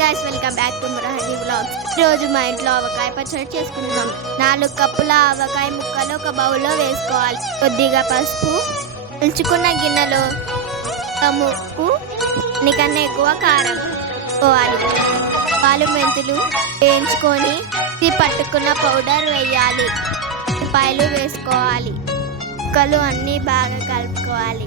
Guys welcome back to Murahari blog రోజు మా ఇంట్లో ఆవకాయ పచ్చడి చేసుకుంటున్నాం. నాలుగు కప్పుల ఆవకాయ ముక్కలు ఒక బౌల్లో వేసుకోవాలి. కొద్దిగా పసుపు ఉంచుకున్న గిన్నెలో ఒక ముప్పు నీకన్నా ఎక్కువ కారం పోవాలి. పాలు మెంతులు వేయించుకొని పట్టుకున్న పౌడర్ వేయాలి. పాయలు వేసుకోవాలి. ముక్కలు అన్నీ బాగా కలుపుకోవాలి.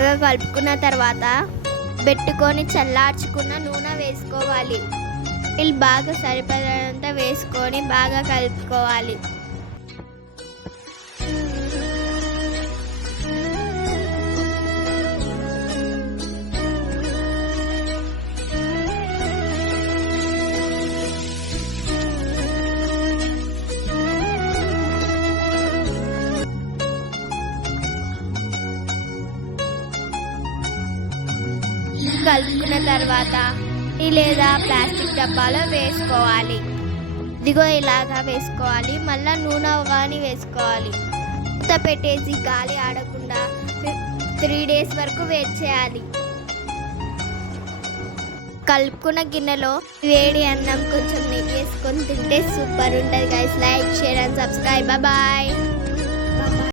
కలుపుకున్న తర్వాత పెట్టుకొని చల్లార్చుకున్న నూనె వేసుకోవాలి. వీళ్ళు బాగా సరిపడినంత వేసుకొని బాగా కలుపుకోవాలి. కలుపుకున్న తర్వాత లేదా ప్లాస్టిక్ డబ్బాలో వేసుకోవాలి. ఇదిగో ఇలాగా వేసుకోవాలి. మళ్ళీ నూనె కానీ వేసుకోవాలి. ఉత్త పెట్టేసి గాలి ఆడకుండా త్రీ డేస్ వరకు వెయిట్ చేయాలి. కలుపుకున్న గిన్నెలో వేడి అన్నం కొంచెం నెయ్యి వేసుకొని తింటే సూపర్ ఉంటుంది guys like share and subscribe bye